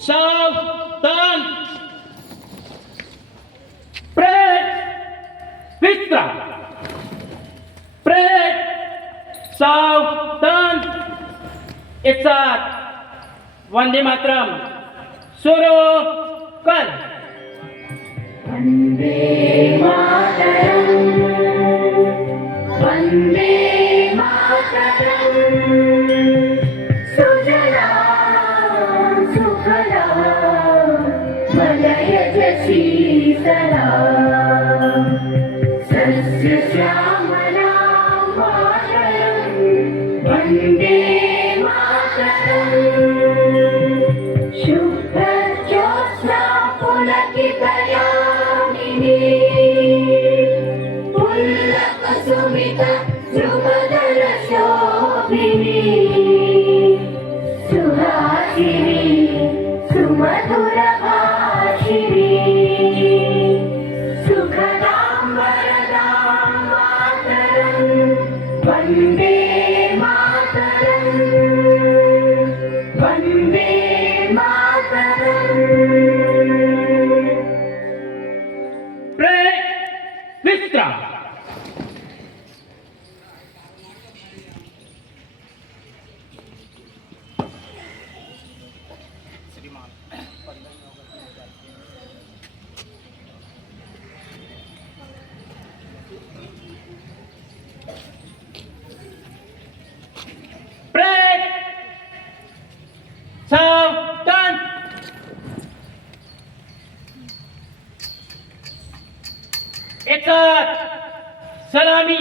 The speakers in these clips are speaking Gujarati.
Sauthan Pret Vitra Pret Sauthan एक साथ वंदे मातरम शुरू कर वंदे मातरम वंदे मातरम सुजलां सुफलां मलयज शीतलां सस्यश्यामलां मातरं वंदे मातरं शुभ्रज्योत्स्ना पुलकितयामिनी पुल्लकुसुमिता सुमधुरशोभिनी सुहासिनी सुमधुरभाषिणी सुखदां वरदां मातरं वन्दे मातरं वन्दे मातरं Pret Vitra Pret Sauthan एक साथ सलामी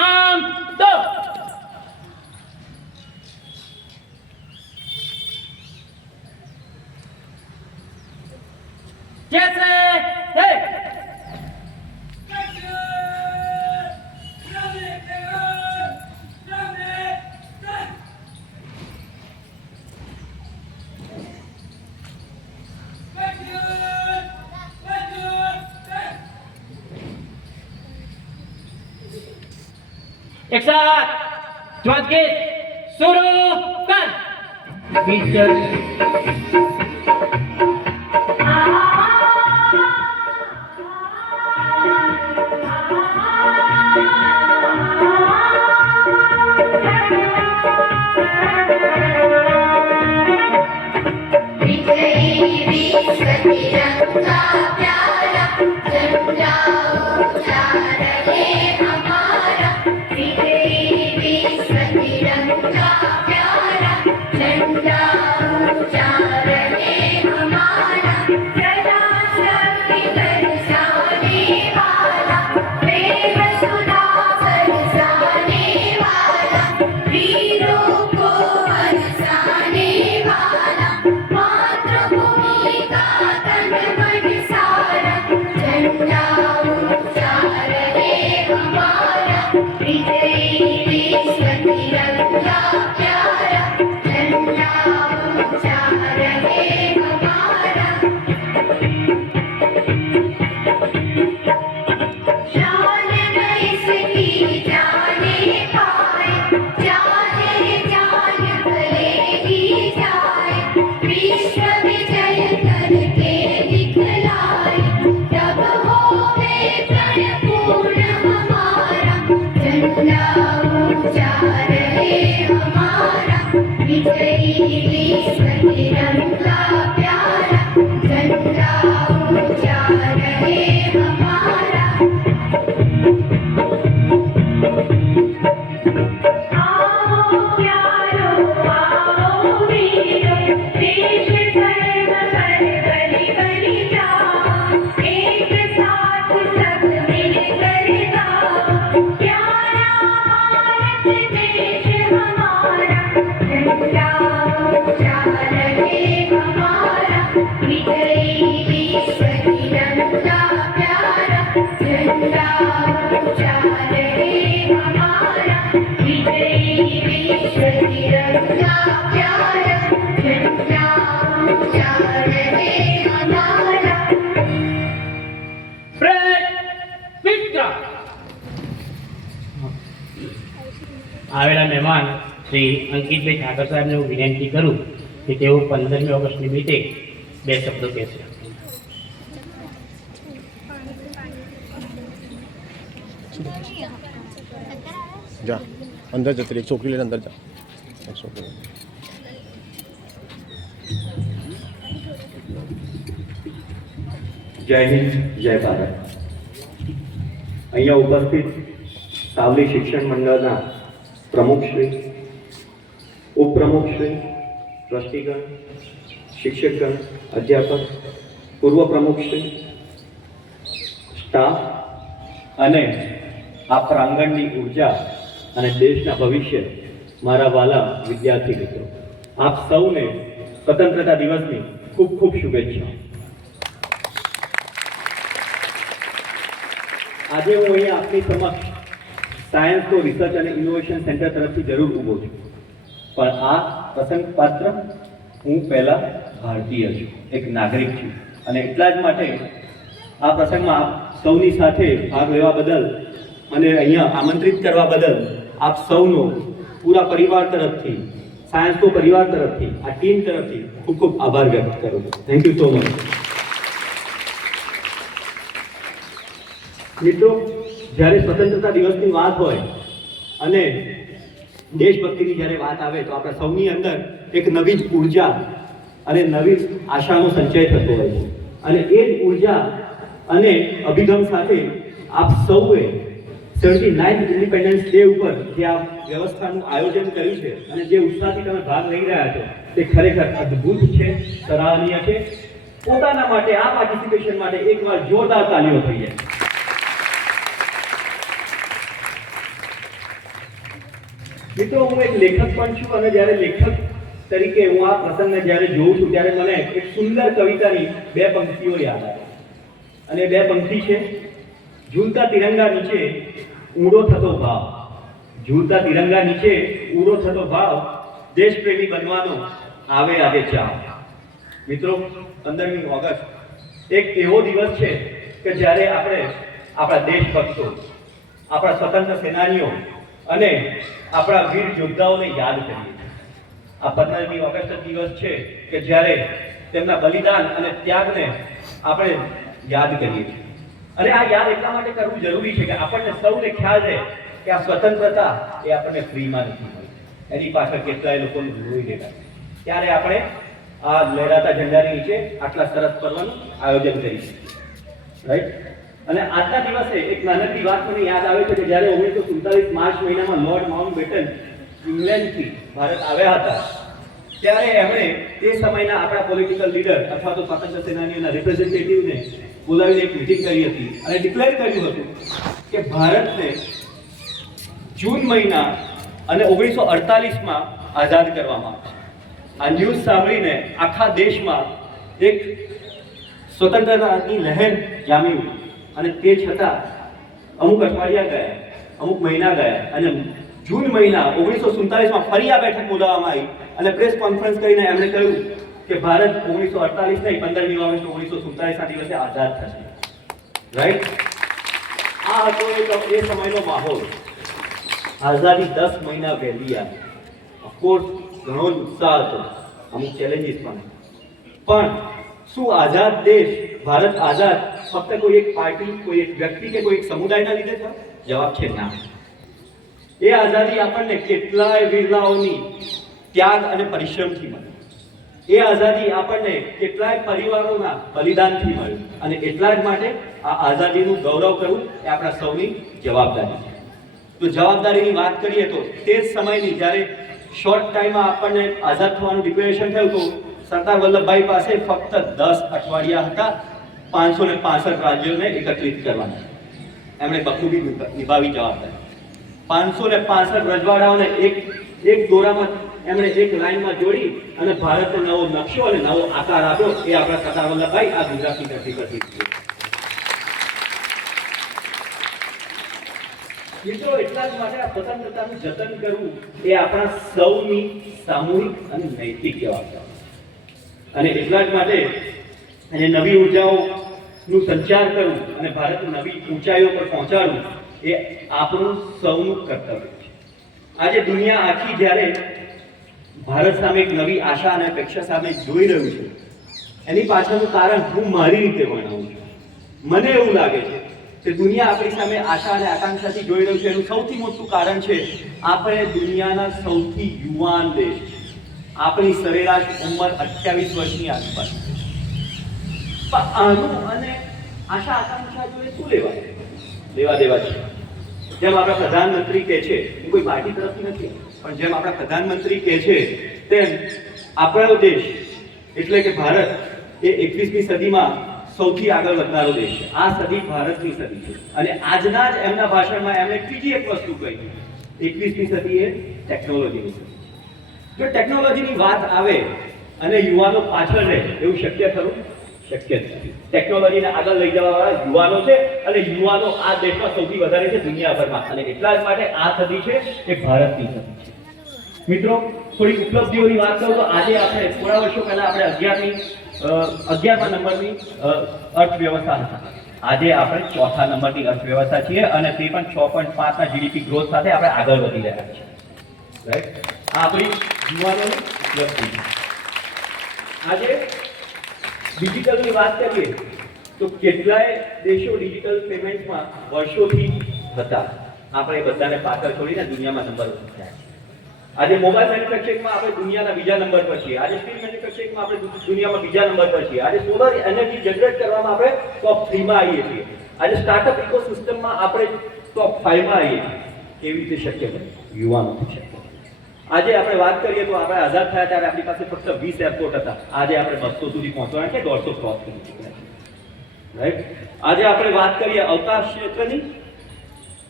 आम दो जैसे है एक साथ ज्वाद के शुरू कर फीचर तिरंगा प्यारा झंडा ऊंचा रहे हमारा विश्व तिरंगा प्यारा झंडा ऊंचा रहे हमारा सदा शक्ति बरसाने वाला प्रेम सुधा बरसाने वाला वीरों को बरसाने वाला मातृभूमि का तन मन सारा झंडा ऊंचा रहे हमारा विजयी विश्व तिरंगा प्यारा झंडा ऊंचा रहे हमारा शान न इसकी जाने पाए चाहे जान भले ही जाए विश्व विजय करके दिखलाए तब होवे प्रणपूर्ण हमारा झंडा ऊंचा रहे हमारा विजयी विश्व तिरंगा प्यारा झंडा ऊंचा रहे हमारा आओ प्यारो आओ वीरो देश धर्म पर बलि बलि जाओ एक साथ सब मिलकर गाओ प्यारा भारत देश हमारा झंडा ऊंचा આવેલા મહેમાન શ્રી અંકિતભાઈ ઠાકર સાહેબને હું વિનંતી કરું કે તેઓ 15મી ઓગસ્ટ નિમિત્તે 2 શબ્દો કહેશે. જા અંદર જતી રહી, એક છોકરી લઈને અંદર જા. એક છોકરી જય હિન્દ, જય ભારત. અહીંયા ઉપસ્થિત સાવલી શિક્ષણ મંડળના પ્રમુખશ્રી, ઉપપ્રમુખશ્રી, ટ્રસ્ટીગણ, શિક્ષકગણ, અધ્યાપક, પૂર્વ પ્રમુખશ્રી, સ્ટાફ અને આ પ્રાંગણની ઉર્જા અને દેશના ભવિષ્ય, મારા વાલા વિદ્યાર્થી મિત્રો, આપ સૌને સ્વતંત્રતા દિવસની ખૂબ ખૂબ શુભેચ્છાઓ. આજે હું અહીંયા આપની સમક્ષ સાયન્સ ફોર રિસર્ચ અને ઇનોવેશન સેન્ટર તરફથી જરૂર ઊભો છું, પણ આ પ્રસંગ પાત્ર હું પહેલા ભારતીય છું, એક નાગરિક છું, અને એટલા જ માટે આ પ્રસંગમાં આપ સૌની સાથે ભાગ લેવા બદલ અને અહીંયા આમંત્રિત કરવા બદલ આપ સૌનો પૂરા પરિવાર તરફથી, સાયન્સ ફોર પરિવાર તરફથી, આ ટીમ તરફથી ખૂબ ખૂબ આભાર વ્યક્ત કરું છું. Thank you so much. મિત્રો, જ્યારે સ્વતંત્રતા દિવસની વાત હોય અને દેશભક્તિની જ્યારે વાત આવે તો આપણા સૌની અંદર એક નવી જ ઉર્જા અને નવી આશાનો સંચય થતો હોય છે, અને એ જ ઉર્જા અને અભિગમ સાથે આપ સૌએ 79th ઇન્ડિપેન્ડન્સ ડે ઉપર જે આ વ્યવસ્થાનું આયોજન કર્યું છે અને જે ઉત્સાહથી તમે ભાગ લઈ રહ્યા છો તે ખરેખર અદ્ભુત છે, સરાહનીય છે. પોતાના માટે આ પાર્ટિસિપેશન માટે એકવાર જોરદાર તાલીઓ થઈ જાય. મિત્રો, હું એક લેખક પણ છું, અને જ્યારે લેખક તરીકે હું આ પ્રસંગને જ્યારે જોઉં છું ત્યારે મને એક સુંદર કવિતાની 2 પંક્તિઓ યાદ આવે, અને 2 પંક્તિ છે: ઝૂલતા તિરંગા નીચે ઊંડો થતો ભાવ, ઝૂલતા તિરંગા નીચે ઊંડો થતો ભાવ, દેશપ્રેમી બનવાનો આવે આવે ચાવ. મિત્રો, 15મી ઓગસ્ટ એક એવો દિવસ છે કે જ્યારે આપણે આપણા દેશભક્તો, આપણા સ્વતંત્ર સેનાનીઓ અને આપણા વીર યોદ્ધાઓને યાદ કરીએ છીએ. આ 15મી ઓગસ્ટ દિવસ છે કે જ્યારે તેમના બલિદાન અને ત્યાગને આપણે યાદ કરીએ છીએ. અને આ યાદ એટલા માટે કરવું જરૂરી છે કે આપણને સૌને ખ્યાલ રહે કે આ સ્વતંત્રતા એ આપણને ફ્રીમાં નથી મળી, એની પાછળ કેટલાય લોકોને રોઈ ગયેલા. ત્યારે આપણે આ લહેરાતા ઝંડાની નીચે આટલા સરસ પર્વનું આયોજન કરી શકીએ, રાઈટ? અને આજના દિવસે એક નાનકડી વાત મને યાદ આવે છે કે જ્યારે 1947 માર્ચ મહિનામાં લોર્ડ માઉન્ટબેટન ઇંગ્લેન્ડથી ભારત આવ્યા હતા, ત્યારે એમણે તે સમયના આપણા પોલિટિકલ લીડર અથવા તો સ્વાતંત્ર્ય સેનાનીઓના રિપ્રેઝેન્ટેટિવને બોલાવીને એક મિટિંગ કરી હતી અને ડિક્લેર કર્યું હતું કે ભારતને જૂન મહિના અને 1948માં આઝાદ કરવામાં આવશે. આ ન્યૂઝ સાંભળીને આખા દેશમાં એક સ્વતંત્રતાની લહેર જામી ઉઠી, અને તે છતાં અમુક અઠવાડિયા ગયા, અમુક મહિના ગયા, અને જૂન મહિના 1947માં ફરી આ બેઠક બોલાવવામાં આવી અને પ્રેસ કોન્ફરન્સ કરીને એમણે કહ્યું કે ભારત 1948 નહીં 15મી ઓગસ્ટ 1947ના દિવસે આઝાદ થશે, રાઈટ? આ હતો એ સમયનો માહોલ. આઝાદી 10 મહિના વહેલી આવી. ઓફકોર્સ ઘણો ઉત્સાહ હતો, અમુક ચેલેન્જીસ પણ શું આઝાદ દેશ, ભારત આઝાદ ફક્ત કોઈ એક પાર્ટી, કોઈ એક વ્યક્તિ કે કોઈ એક સમુદાયના લીધે થયો? જવાબ છે ના. એ આઝાદી આપણને કેટલાય વીરલાઓની ત્યાગ અને પરિશ્રમથી મળી. એ આઝાદી આપણને કેટલાય પરિવારોના બલિદાનથી મળી, અને એટલા જ માટે આ આઝાદીનું ગૌરવ કરવું એ આપણા સૌની જવાબદારી છે. તો જવાબદારીની વાત કરીએ તો તે જ સમયની જ્યારે શોર્ટ ટાઈમમાં આપણને આઝાદ થવાનું ડિક્લેરેશન થયું તો સરદાર વલ્લભભાઈ પાસે ફક્ત 10 અઠવાડિયા હતા 565 રાજ્યોને એકત્રિત કરવાના. એમણે બખૂબી નિભાવી જવાબદારી. 565 રજવાડાઓને એક દોરામાં એમણે એક લાઈનમાં જોડી અને ભારતને નવો નકશો અને નવો આકાર આપ્યો. એ આપણા સરદાર વલ્લભભાઈ આ ગુજરાતની ધરતી પરથી છે. મિત્રો, એટલા જ માટે આ સ્વતંત્રતાનું જતન કરવું એ આપણા સૌની સામૂહિક અને નૈતિક જવાબદારી. અને એટલા જ માટે અને નવી ઉર્જાઓનું સંચાર કરવું અને ભારતને નવી ઊંચાઈઓ પર પહોંચાડવું એ આપણું સૌનું કર્તવ્ય છે. આજે દુનિયા આખી જ્યારે ભારત સામે એક નવી આશા અને અપેક્ષા સામે જોઈ રહ્યું છે, એની પાછળનું કારણ હું મારી રીતે વર્ણવું છું. મને એવું લાગે છે કે દુનિયા આપણી સામે આશા અને આકાંક્ષાથી જોઈ રહ્યું છે, એનું સૌથી મોટું કારણ છે આપણે દુનિયાના સૌથી યુવાન દેશ છે. આપણી સરેરાશ ઉંમર 28 વર્ષની આસપાસ. પણ આનું અને આશા આકાંક્ષા જોડે શું લેવા દેવા છે? જેમ આપણા પ્રધાનમંત્રી કહે છે, હું કોઈ પાર્ટી તરફથી નથી, પણ જેમ આપણા પ્રધાનમંત્રી કહે છે તેમ આપણો દેશ એટલે કે ભારત એ 21મી સદીમાં સૌથી આગળ વધનારો દેશ છે. આ સદી ભારતની સદી છે. અને આજના જ એમના ભાષણમાં એમણે ત્રીજી એક વસ્તુ કહી, 21મી સદી એ ટેકનોલોજીની સદી. જો ટેકનોલોજીની વાત આવે અને યુવાનો પાછળ રહે એવું શક્ય ખરું? શક્ય જ નથી. ટેકનોલોજીને આગળ લઈ જવા વાળા યુવાનો છે, અને યુવાનો આ દેશમાં સૌથી વધારે છે દુનિયાભરમાં. અને એટલા જ માટે આ સદી છે એ ભારતની સદી છે. મિત્રો, થોડી ઉપલબ્ધિઓની વાત કરું તો આજે આપણે થોડા વર્ષો પહેલા આપણે 11મા નંબરની અર્થવ્યવસ્થા હતા. આજે આપણે 4થા નંબરની અર્થવ્યવસ્થા છીએ, અને તે પણ 6.5ના જીડીપી ગ્રોથ સાથે આપણે આગળ વધી રહ્યા છીએ. રાઈટ? આ આપણી યુવાનોની ઉપલબ્ધિ છે. આજે ડિજિટલની વાત કરીએ તો કેટલાય દેશો ડિજિટલ પેમેન્ટમાં વર્ષોથી હતા. આપણે બધાને પાછળ છોડીને દુનિયામાં નંબર વન થયા છે. આજે મોબાઈલ મેન્યુફેક્ચરિંગમાં આપણે દુનિયાના બીજા નંબર પર છીએ. આજે સ્ટીલ મેન્યુફેક્ચરિંગમાં આપણે દુનિયામાં બીજા નંબર પર છીએ. આજે સોલર એનર્જી જનરેટ કરવામાં આપણે ટોપ 3માં આવીએ છીએ. આજે સ્ટાર્ટઅપ ઇકોસિસ્ટમમાં આપણે ટોપ 5માં આવીએ છીએ. કેવી રીતે શક્ય બને? યુવાનોથી શક્ય. આજે આપણે વાત કરીએ તો આપણે આઝાદ થયા ત્યારે આપણી પાસે ફક્ત 20 એરપોર્ટ હતા. આજે આપણે 200 સુધી પહોંચવાના છે, 150 ક્રોસ કરી ચૂક્યા છે. રાઈટ? આજે આપણે વાત કરીએ અવકાશ ક્ષેત્રની,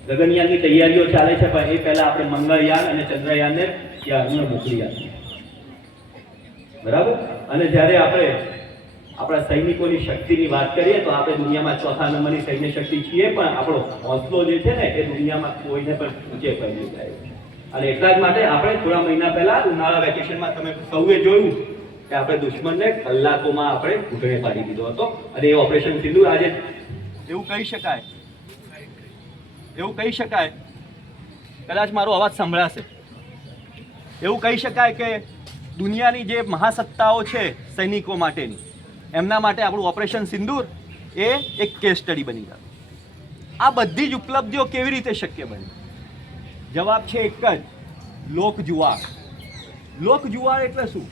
ગગનયાનની તૈયારીઓ ચાલે છે, પણ એ પહેલા આપણે મંગળયાન અને ચંદ્રયાનને ત્યાં મોકલી આપીએ. બરાબર? અને જ્યારે આપણે આપણા સૈનિકોની શક્તિની વાત કરીએ તો આપણે દુનિયામાં 4થા નંબરની સૈન્ય શક્તિ છીએ, પણ આપણો હોંસલો જે છે ને એ દુનિયામાં કોઈને પણ ઊંચે પહોંચી જાય છે. અને એટલા જ માટે આપણે થોડા મહિના પહેલા ઉનાળા વેકેશનમાં તમે સૌએ જોયું કે આપણે દુશ્મનને કલાકોમાં આપણે ઘૂંટણે પાડી દીધો હતો. અને એ ઓપરેશન સિંદૂર આજે એવું કહી શકાય, કદાચ મારો અવાજ સંભળાશે, એવું કહી શકાય કે દુનિયાની જે મહાસત્તાઓ છે સૈનિકો માટેની, એમના માટે આપણું ઓપરેશન સિંદૂર એ એક કેસ સ્ટડી બની ગયું. આ બધી જ ઉપલબ્ધિઓ કેવી રીતે શક્ય બની? જવાબ છે એક જ, લોકજુવાળ. લોકજુવાળ એટલે શું?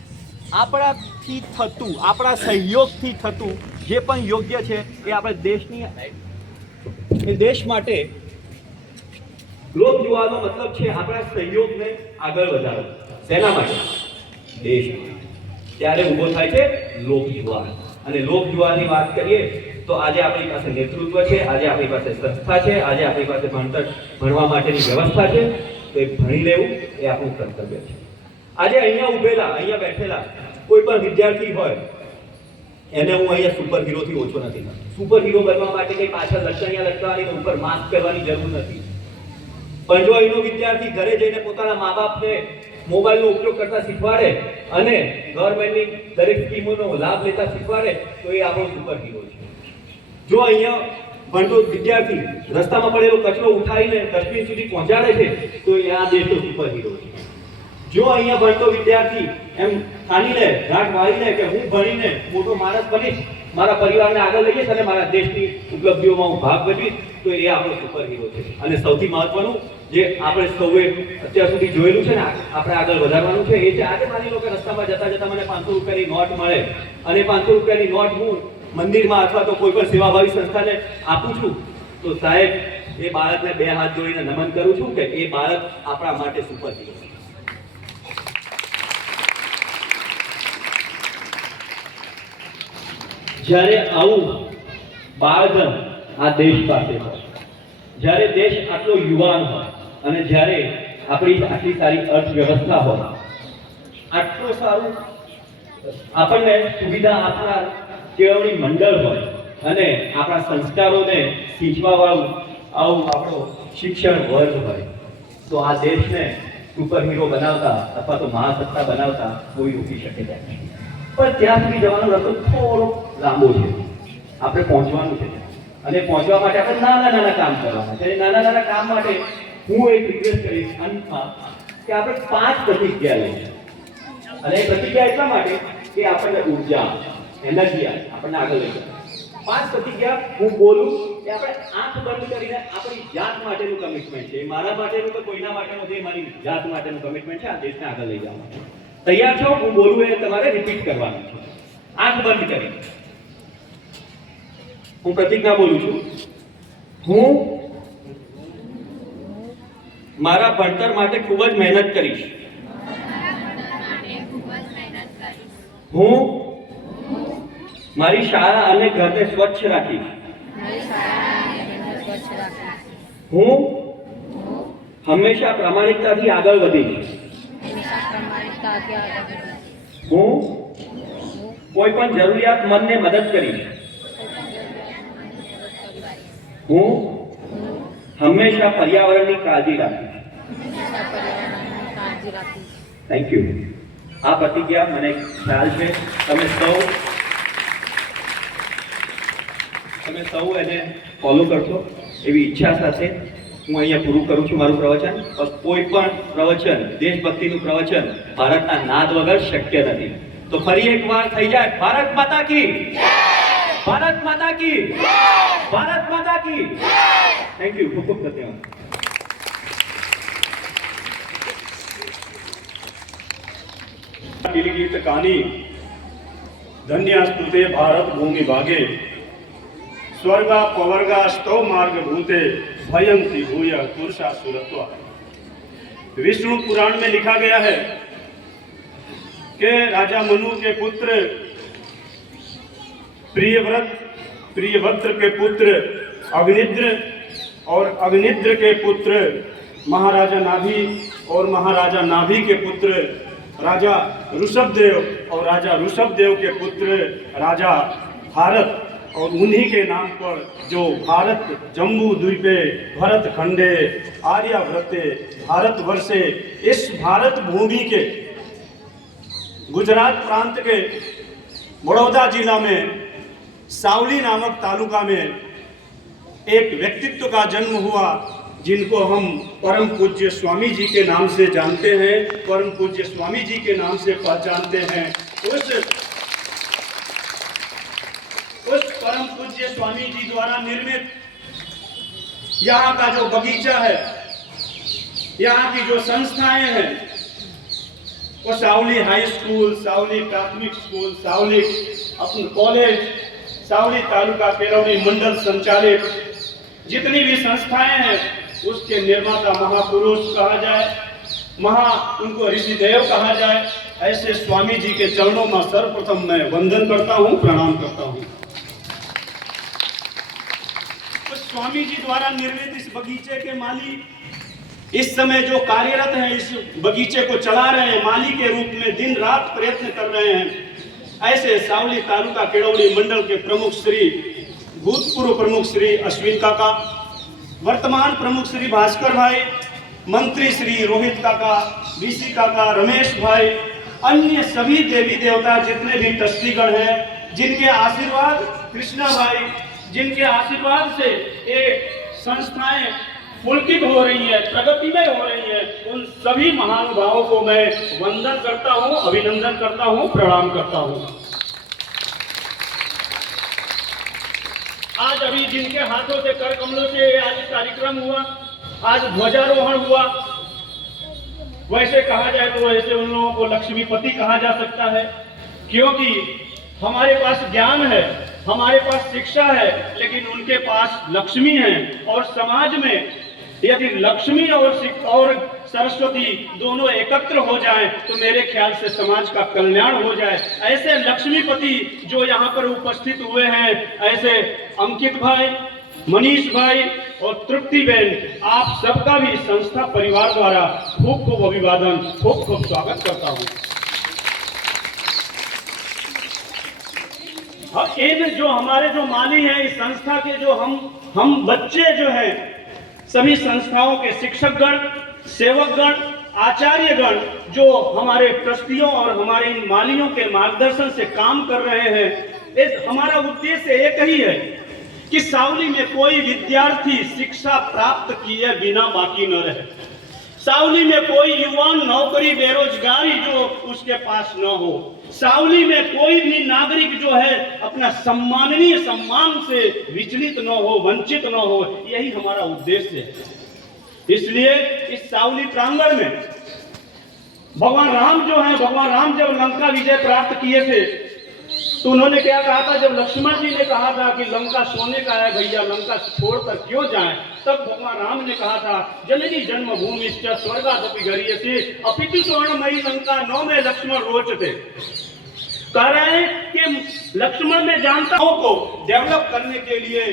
આપણાથી થતું, આપણા સહયોગથી થતું જે પણ યોગ્ય છે એ આપણે દેશ માટે લોકજુવાળનો મતલબ છે આપણા સહયોગને આગળ વધારવો. શેના માટે? દેશ માટે. ત્યારે ઊભો થાય છે લોકજુવાળ. અને લોકજુવાળની વાત કરીએ તો આજે આપણી પાસે નેતૃત્વ છે, આજે આપણી પાસે સંસ્થા છે, આજે આપણી પાસે ભણવા માટેની વ્યવસ્થા છે. તો એ ભણી લેવું એ આપણું કર્તવ્ય છે. આજે અહીંયા બેઠેલા કોઈ પણ વિદ્યાર્થી હોય એને હું અહીંયા સુપર હીરોથી ઓછો નથી. સુપર હીરો બનવા માટે કઈ પાછળ લટકણિયા લટકવાની કે ઉપર માસ્ક પહેરવાની જરૂર નથી. પણ જો અહીંનો વિદ્યાર્થી ઘરે જઈને પોતાના મા બાપને મોબાઈલનો ઉપયોગ કરતા શીખવાડે અને ગવર્મેન્ટની દરેક સ્કીમોનો લાભ લેતા શીખવાડે તો એ આપણો સુપર હીરો છે. જો અહીંયા ભણતો વિદ્યાર્થી રસ્તામાં પડેલો કચરો ઉઠાવીને ડસ્ટબિન સુધી પહોંચાડે છે તો એ આ દેશનો સુપર હીરો છે. જો અહીંયા ભણતો વિદ્યાર્થી એમ ઠાનીને ઘાટ વાળીને કે હું ભણીને મોટો માણસ બનીશ, મારા પરિવારને આગળ લઈ જઈશ અને મારા દેશની ઉપલબ્ધિઓમાં હું ભાગ ભજવીશ, તો એ આપણો સુપર હીરો છે. અને સૌથી મહત્વનું જે આપણે સૌએ અત્યાર સુધી જોયેલું છે ને આપણે આગળ વધારવાનું છે એ છે, આજે માની લો કે રસ્તામાં જતા મને 500 રૂપિયાની નોટ મળે અને 500 રૂપિયાની નોટ હું મંદિરમાં અથવા તો કોઈ પણ સેવાભાવી સંસ્થાને આપું છું, તો સાહેબ એ બાળકને 2 હાથ જોડીને નમન કરું છું કે એ બાળક આપણા માટે સુપર હીરો છે. જ્યારે આવું બાળધન આ દેશ પાસે હોય, જ્યારે દેશ આટલો યુવાન હોય અને જ્યારે આપણી આટલી સારી અર્થવ્યવસ્થા હોય, આટલું સારું આપણને સુવિધા આપનાર કેળવણી મંડળ હોય અને આપણા સંસ્કારોને સિંચવા વાળું આવું આપણો શિક્ષણ વર્ગ હોય, તો આ દેશને સુપર હીરો બનાવતા અથવા તો મહાસત્તા બનાવતા કોઈ રોકી શકે તેમ નથી. પણ ત્યાં સુધી જવાનો રસ્તો થોડો લાંબો છે. આપણે પહોંચવાનું છે અને પહોંચવા માટે આપણે નાના કામ કરવાના છે. નાના કામ માટે હું એક રિક્વેસ્ટ કરીશ અંતમાં કે આપણે 5 પ્રતિજ્ઞા લઈએ. અને એ પ્રતિજ્ઞા એટલા માટે કે આપણને ઉર્જા, એનર્જી આપણને આગળ લઈ જાય. 5 પ્રતિજ્ઞા હું બોલું કે આપણે આંખ બંધ કરીને આપણી જાત માટેનું કમિટમેન્ટ છે. મારા માટેનું તો કોઈના માટેનું નથી, મારી જાત માટેનું કમિટમેન્ટ છે આ દેશને આગળ લઈ જવા માટે. તૈયાર છો? હું બોલું એ તમારે રિપીટ કરવાનું છે. આંખ બંધ કરી હું પ્રતિજ્ઞા બોલું છું. હું મારા ભણતર માટે ખૂબ જ મહેનત કરીશ. હું મારી શાળા અને ઘરને સ્વચ્છ રાખીશ. હું હંમેશા પ્રામાણિકતાથી આગળ વધીશ. હું કોઈ પણ જરૂરિયાતમંદને મદદ કરીશ. હું હંમેશા પર્યાવરણની કાળજી રાખીશ. Thank you. આ પ્રતિજ્ઞા મને ખ્યાલ છે તમે સૌ એને ફોલો કરશો એવી ઈચ્છા સાથે હું અહીંયા પૂરું કરું છું મારું પ્રવચન. કોઈ પણ પ્રવચન, દેશભક્તિનું પ્રવચન ભારતના નાદ વગર શક્ય નથી. તો ફરી એકવાર થઈ જાય, ભારત માતા કી, ભારત માતા કી, ભારત માતા કી. Thank you. ખૂબ ખૂબ ધન્યવાદ. गीत कानी धन्यास्तुते भारत भूमि भागे स्वर्गा पवर्गा स्तव मार्ग भूते भयंती भूय पुरुषा सुरत्वा. विष्णु पुराण में लिखा गया है कि राजा मनु के पुत्र प्रियव्रत के पुत्र अग्निद्र और अग्निद्र के पुत्र महाराजा नाभि और महाराजा नाभि के पुत्र राजा ऋषभदेव और राजा ऋषभदेव के पुत्र राजा भारत और उन्हीं के नाम पर जो भारत जम्बू द्वीपे भरत खंडे आर्याव्रते भारतवर्षे इस भारत भूमि के गुजरात प्रांत के बड़ौदा जिला में सावली नामक तालुका में एक व्यक्तित्व का जन्म हुआ जिनको हम परम पूज्य स्वामी जी के नाम से जानते हैं, परम पूज्य स्वामी जी के नाम से पहचानते हैं. उस परम पूज्य स्वामी जी द्वारा निर्मित यहाँ का जो बगीचा है, यहाँ की जो संस्थाएं हैं, वो सावली हाई स्कूल, सावली प्राथमिक स्कूल, सावली अपने कॉलेज, सावली तालुका केरौनी मंडल संचालित जितनी भी संस्थाएं हैं उसके निर्माता महापुरुष कहा जाए, उनको ऋषिदेव कहा जाए. ऐसे स्वामी जी के चरणों में सर्वप्रथम मैं वंदन करता हूँ, प्रणाम करता हूँ. तो स्वामी जी द्वारा निर्मित इस बगीचे के माली इस समय जो कार्यरत हैं, इस बगीचे को चला रहे हैं, माली के रूप में दिन रात प्रयत्न कर रहे हैं. ऐसे सावली तालुका केरौनी मंडल के प्रमुख श्री, भूतपूर्व प्रमुख श्री अश्विन काका, वर्तमान प्रमुख श्री भास्कर भाई, मंत्री श्री रोहित काका, बीसी काका, रमेश भाई, अन्य सभी देवी देवता जितने भी ट्रस्टीगण हैं, जिनके आशीर्वाद, कृष्णा भाई, जिनके आशीर्वाद से ये संस्थाएं पुलकित हो रही है, प्रगति में हो रही है, उन सभी महानुभावों को मैं वंदन करता हूं, अभिनंदन करता हूं, प्रणाम करता हूं. आज अभी जिनके हाथों से कर कमलों से आज कार्यक्रम हुआ, आज ध्वजारोहण हुआ, वैसे कहा जाए तो वैसे उन लोगों को लक्ष्मीपति कहा जा सकता है, क्योंकि हमारे पास ज्ञान है, हमारे पास शिक्षा है, लेकिन उनके पास लक्ष्मी है. और समाज में यदि लक्ष्मी और सरस्वती दोनों एकत्र हो जाएं तो मेरे ख्याल से समाज का कल्याण हो जाए. ऐसे लक्ष्मीपति जो यहाँ पर उपस्थित हुए हैं, ऐसे अंकित भाई, मनीष भाई और तृप्ति बहन, आप सबका भी संस्था परिवार द्वारा खूब खूब अभिवादन, खूब खूब स्वागत करता हूँ. इन जो हमारे जो माली हैं, इस संस्था के जो हम बच्चे जो हैं, सभी संस्थाओं के शिक्षकगण, सेवकगण, आचार्यगण जो हमारे ट्रस्टियों और हमारे इन मालियों के मार्गदर्शन से काम कर रहे हैं, हमारा उद्देश्य एक ही है कि सावली में कोई विद्यार्थी शिक्षा प्राप्त किए बिना बाकी न रहे. सावली में कोई युवान नौकरी बेरोजगारी जो उसके पास न हो, सावली में कोई भी नागरिक जो है अपना सम्माननीय सम्मान से विचलित न हो, वंचित न हो, यही हमारा उद्देश्य है। इसलिए इस सावली प्रांगण में भगवान राम जो है, भगवान राम जब लंका विजय प्राप्त किए थे तो उन्होंने क्या कहा था, जब लक्ष्मण जी ने कहा था कि लंका सोने का है भैया, लंका छोड़कर क्यों जाएं, तब भगवान राम ने कहा था जननी जन्मभूमि स्वर्गादपि गरीयसी अपितु स्वर्णमयी लंका नौ में लक्ष्मण रोचते। कह रहे हैं कि लक्ष्मण ने जानता हो को डेवलप करने के लिए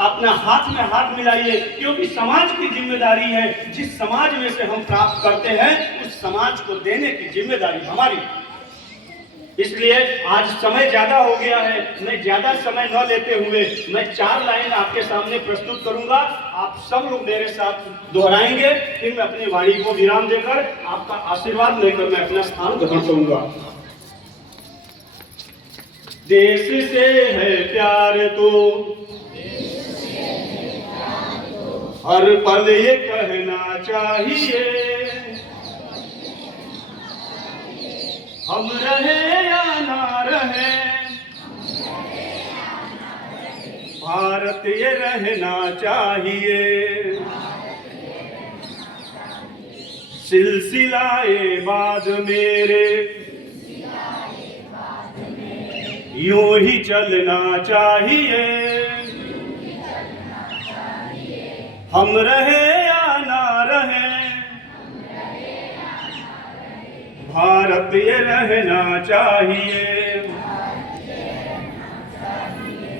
अपना हाथ में हाथ मिलाइए, क्योंकि समाज की जिम्मेदारी है, जिस समाज में से हम प्राप्त करते हैं उस समाज को देने की जिम्मेदारी हमारी। इसलिए आज समय ज्यादा हो गया है, मैं ज्यादा समय न लेते हुए मैं 4 लाइन आपके सामने प्रस्तुत करूंगा, आप सब लोग मेरे साथ दोहराएंगे, फिर मैं अपनी वाणी को विराम देकर आपका आशीर्वाद लेकर मैं अपना स्थान ग्रहण करूंगा। देश से है प्यार तो हर पल ये कहना चाहिए, हम रहे या ना रहे भारत ये रहना चाहिए। सिलसिलाए बाद मेरे यूं ही चलना चाहिए, हम रहे या ना रहे भारत ये रहना चाहिए।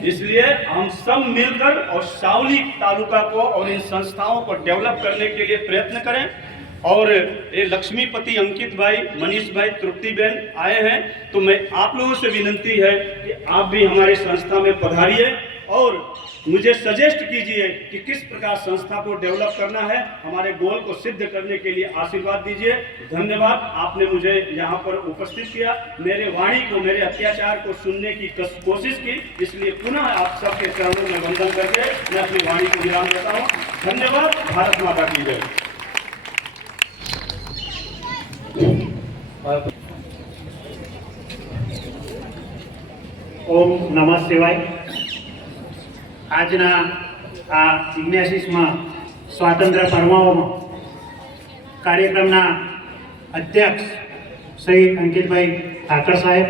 इसलिए हम सब मिलकर और सावली तालुका को और इन संस्थाओं को डेवलप करने के लिए प्रयत्न करें। और ये लक्ष्मीपति अंकित भाई, मनीष भाई, तृप्ति बहन आए हैं, तो मैं आप लोगों से विनंती है कि आप भी हमारी संस्था में पधारिए और मुझे सजेस्ट कीजिए कि किस प्रकार संस्था को डेवलप करना है, हमारे गोल को सिद्ध करने के लिए आशीर्वाद दीजिए। धन्यवाद, आपने मुझे यहाँ पर उपस्थित किया, मेरे वाणी को, मेरे अत्याचार को सुनने की कोशिश की, इसलिए पुनः आप सबके चरणों में वंदन करके मैं अपनी वाणी को विराम देता हूँ। धन्यवाद। भारत माता की जय। ओम नमः शिवाय। આજના આ 79મા સ્વાતંત્ર્ય પર્વમાં કાર્યક્રમના અધ્યક્ષ શ્રી અંકિતભાઈ ઠાકર સાહેબ,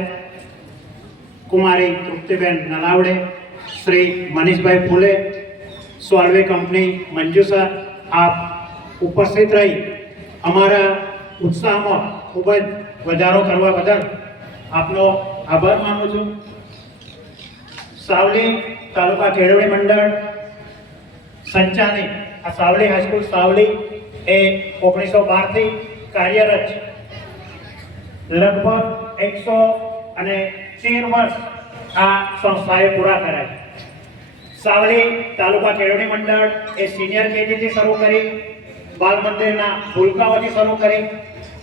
કુમારી તૃપ્તિબેન નલાવડે, શ્રી મનીષભાઈ ફૂલે, સોલ્વે કંપની મંજુ સર, આપ ઉપસ્થિત રહી અમારા ઉત્સાહમાં ખૂબ જ વધારો કરવા બદલ આપનો આભાર માનું છું। સાવલી તાલુકા કેળવણી મંડળ સંચાલિત આ સાવલી હાઈસ્કૂલ સાવલી એ 1912 થી કાર્યરત છે। લગભગ 113 વર્ષ આ સંસ્થાએ પૂરા કર્યા છે। સાવલી તાલુકા કેળવણી મંડળ એ સિનિયર કેજીથી શરૂ કરી, બાલ મંદિરના ભૂલકાઓથી શરૂ કરી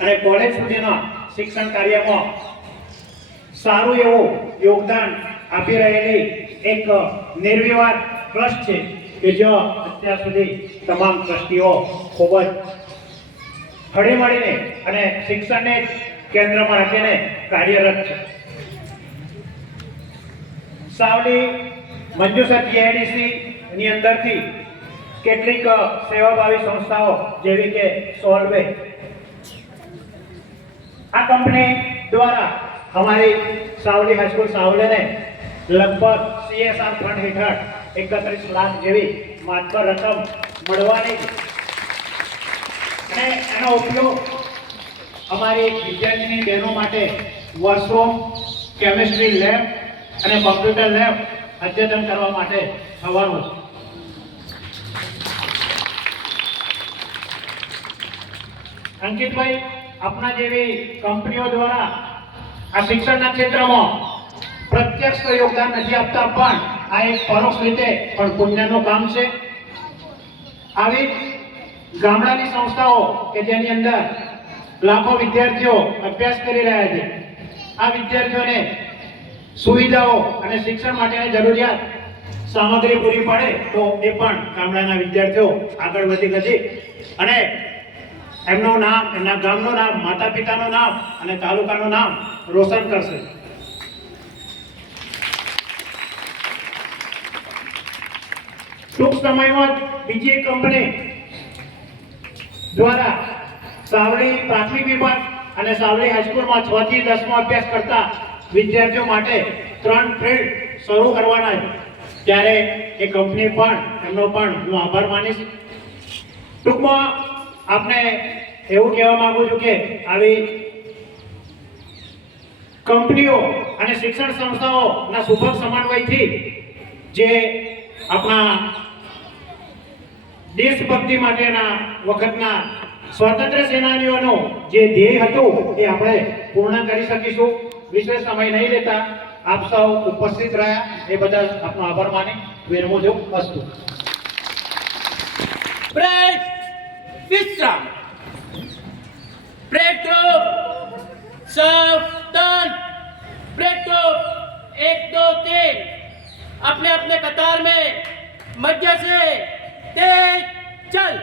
અને કોલેજ સુધીના શિક્ષણ કાર્યમાં સારું એવું યોગદાન આપી રહેલી એક નિર્વિવાદ ટ્રસ્ટ છે કે જો અત્યાર સુધી તમામ ટ્રસ્ટીઓ ખૂબ જ હળીમળીને અને શિક્ષણને કેન્દ્રમાં રાખીને કાર્યરત છે। સાવલી મંજુસર જીઆઈડીસી ની અંદરથી કેટલીક સેવાભાવી સંસ્થાઓ જેવી કે સોલ્વે, આ કંપની દ્વારા हमारी सावली हाईस्कूल सावले ने लगभग CSR फंड हेठळ 31 लाख જેવી માત્ર રકમ મળવાની અને એનો ઉપયોગ અમારી વિદ્યાર્થીની બહેનો માટે વોશરૂમ, કેમિસ્ટ્રી લેબ અને કોમ્પ્યુટર લેબ અદ્યતન કરવા માટે થવાનું છે। અંકિતભાઈ, આપના જેવી કંપનીઓ દ્વારા આ શિક્ષણના ક્ષેત્રમાં પ્રત્યક્ષ યોગદાન નથી આપતા, પણ આ એક પરોક્ષ રીતે પણ પુણ્યનું કામ છે। આવી ગામડાની સંસ્થાઓ કે જેની અંદર લાખો વિદ્યાર્થીઓ અભ્યાસ કરી રહ્યા છે, આ વિદ્યાર્થીઓને સુવિધાઓ અને શિક્ષણ માટેની જરૂરિયાત સામગ્રી પૂરી પાડે તો એ પણ ગામડાના વિદ્યાર્થીઓ આગળ વધી અને એમનું નામ, એમના ગામનું નામ, માતા પિતાનું નામ અને તાલુકાનું નામ રોશન કરશે. ટૂંક સમયમાં બીજી એક કંપની દ્વારા સાવલી પ્રાથમિક વિભાગ અને સાવલી હાઈસ્કૂલમાં 6 થી 10 માં અભ્યાસ કરતા વિદ્યાર્થીઓ માટે 3 ટ્રેડ શરૂ કરવાના છે. ત્યારે એ કંપની પણ એમનો પણ હું આભાર માનીશ. ટૂંકમાં આપને એવું કહેવા માંગુ છું કે આવી કંપનીઓ અને શિક્ષણ સંસ્થાઓના સુભગ સમન્વયથી જે આપણા દેશભક્તિ માટેના વખતના સ્વતંત્ર સેનાનીઓનો જે ધ્યેય હતું એ આપણે પૂર્ણ કરી શકીશું. વિશેષ સમય નહીં લેતા આપ સૌ ઉપસ્થિત રહ્યા એ બદલ આપનો આભાર માની વિરમું છું. અસ્તુ. ब्रेक विश्राम ब्रेक टू सावधान ब्रेक टू 1 2 3 अपने अपने कतार में मध्य से तेज चल.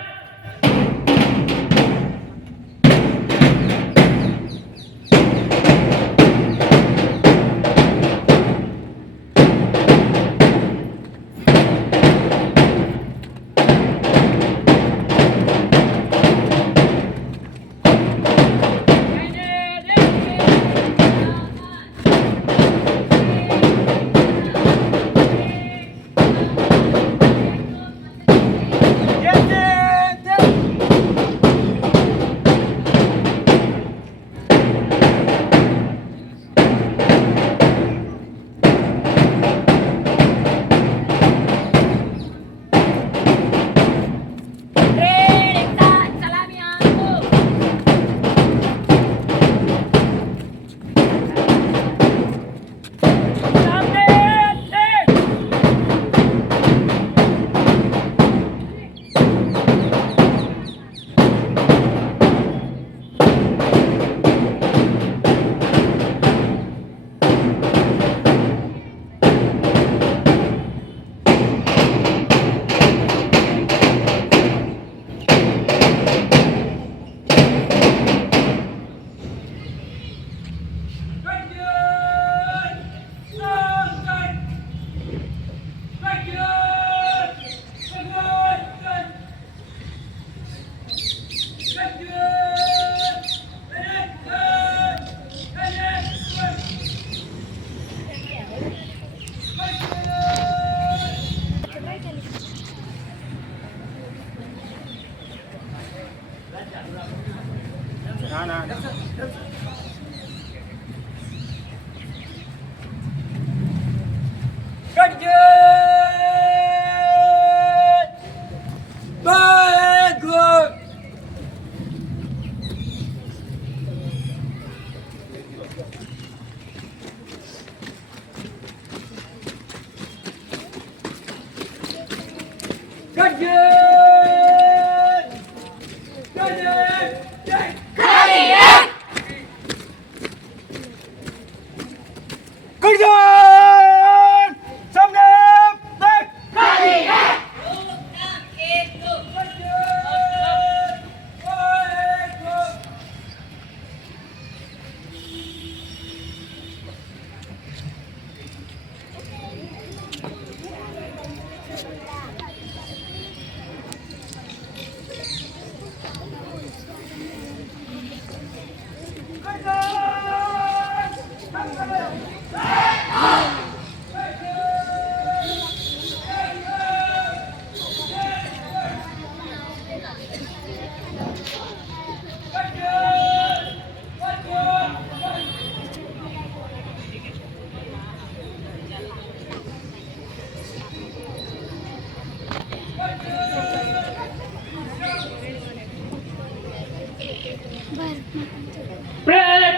ब्रेक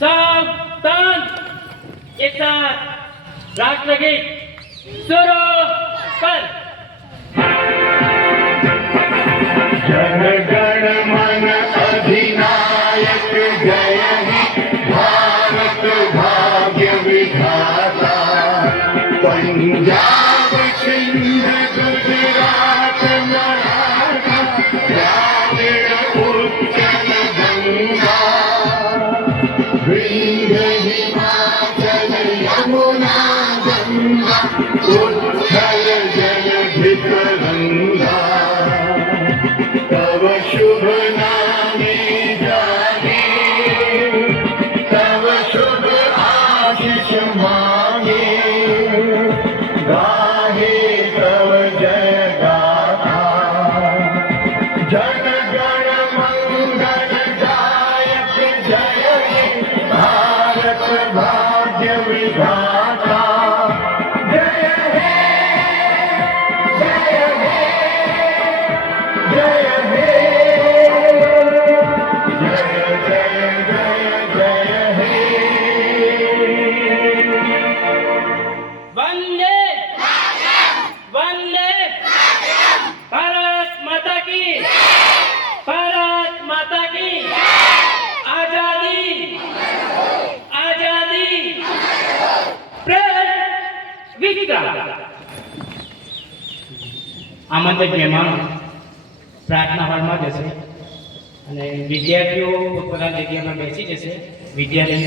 सावधान. एक साथ राष्ट्रगीत शुरू कर. जन गण मन अधिनायक जय हे भारत भाग्य विधाता. पंजाब सिंध गुजरात मराठा द्राविड़ આમંત્રિત મહેમાનો પ્રાર્થના હોલમાં જશે અને વિદ્યાર્થીઓ પોતાની જગ્યામાં બેસી જશે. વિદ્યાલય